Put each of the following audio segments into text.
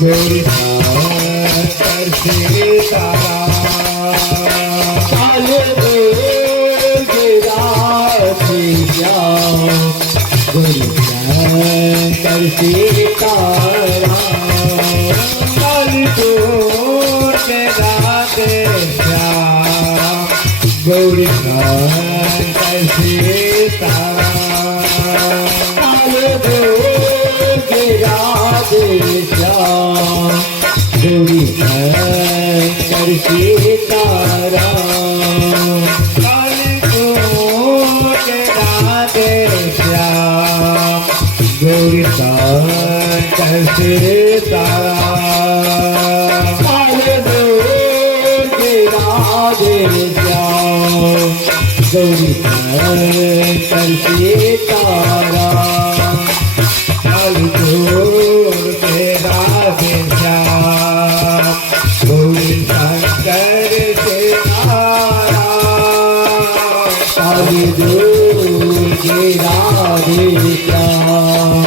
गौरी शंकर सीताराम काले राधे श्याम गौरी शंकर सीताराम काली राधे श्याम गौरी शंकर सीताराम काले राधे श्याम गौरी शंकर सीताराम काली राधे श्याम गौरी शंकर सीताराम काले राधे श्याम गौरी शंकर सीताराम काली राधे श्याम गौरी शंकर सीताराम काली राधे श्याम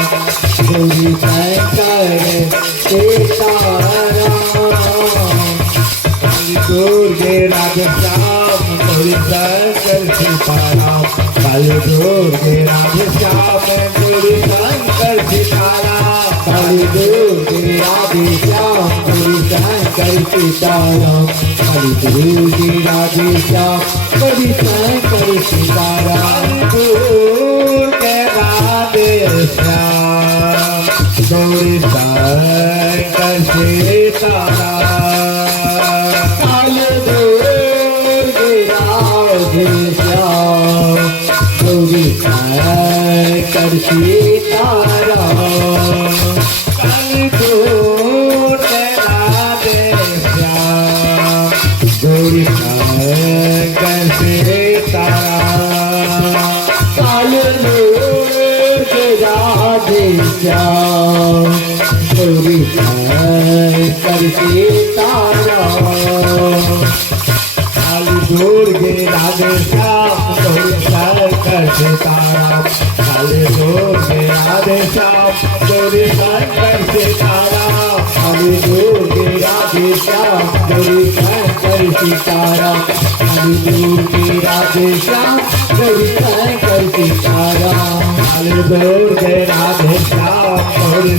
गौरी शंकर सीताराम दुर्गे राधे श्याम गौरी शंकर सीताराम काली दुर्गे राधे श्याम गौरी शंकर सीताराम काली दुर्गे राधे श्याम गौरी शंकर सीताराम काली दुर्गे राधे श्याम गौरी शंकर सीताराम दुर्गे राधे श्याम गौरी शंकर सीताराम काली दुर्गे राधे श्याम गौरी शंकर सीताराम काली दुर्गे राधे श्याम गौरी शंकर सीताराम काली दुर्गे राधे श्याम गौरी शंकर सीताराम काली दुर्गे राधे श्याम गौरी शंकर सीताराम काली दुर्गे राधे श्याम गौरी शंकर सीताराम काली दुर्गे राधे श्याम गौरी शंकर सीताराम काली दुर्गे राधे श्याम गौरी शंकर सीताराम काली दुर्गे राधे श्याम गौरी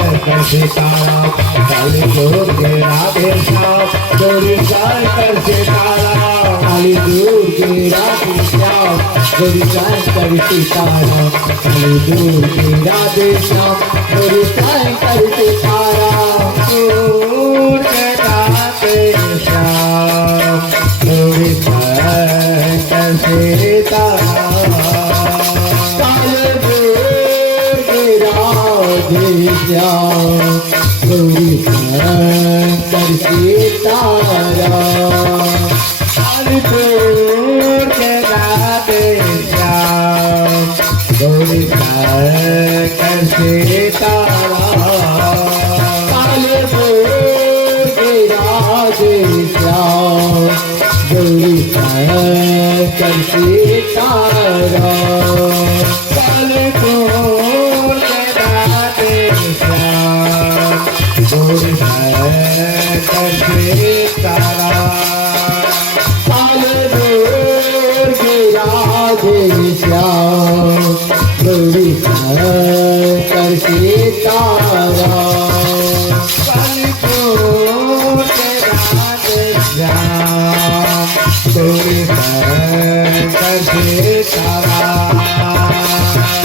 शंकर सीताराम काली दुर्गे राधे श्याम गौरी शंकर सीताराम काली दुर्गे राधे श्याम गौरी शंकर सीताराम काली दुर्गे राधे श्याम गौरी शंकर सीताराम दुर्गे राधे श्याम गौरी शंकर सीताराम काली दुर्गे राधे श्याम गौरी शंकर सीताराम काली दुर्गे राधे श्याम गौरी शंकर सीताराम काली दुर्गे राधे श्याम गौरी शंकर सीताराम काली दुर्गे राधे श्याम गौरी शंकर सीताराम काली दुर्गे राधे श्याम गौरी शंकर सीताराम काली दुर्गे राधे श्याम गौरी शंकर सीताराम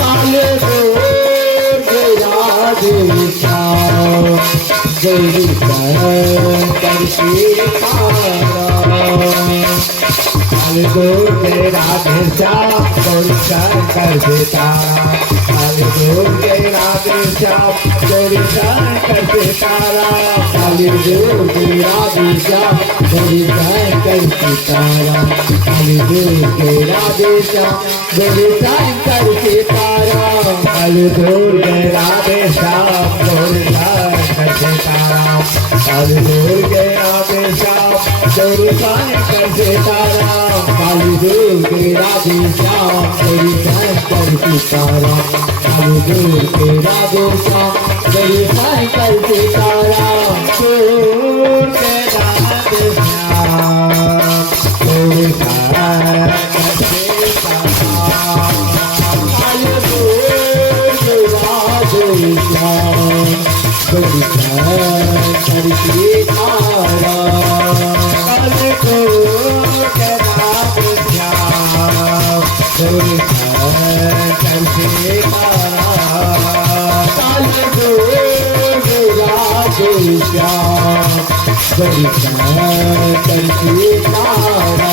काली दुर्गे राधे श्याम गौरी शंकर सीताराम काली दुर्गे राधे श्याम गौरी शंकर सीताराम काली दुर्गे राधे श्याम गौरी शंकर सीताराम काली दुर्गे राधे श्याम गौरी शंकर सीताराम काली दुर्गे राधे श्याम गौरी शंकर सीताराम काली दुर्गे राधे श्याम गौरी शंकर सीताराम काली दुर्गे राधे श्याम गौरी शंकर सीताराम काली दुर्गे राधे श्याम गौरी शंकर सीताराम काली दुर्गे राधे श्याम गौरी शंकर सीताराम दूर के राधे श्याम गौरी शंकर सीताराम काले दूर के राधे श्याम गौरी शंकर सीताराम काले दूर के राधे श्याम गौरी शंकर सीताराम काले दूर के राधे श्याम गौरी शंकर सीताराम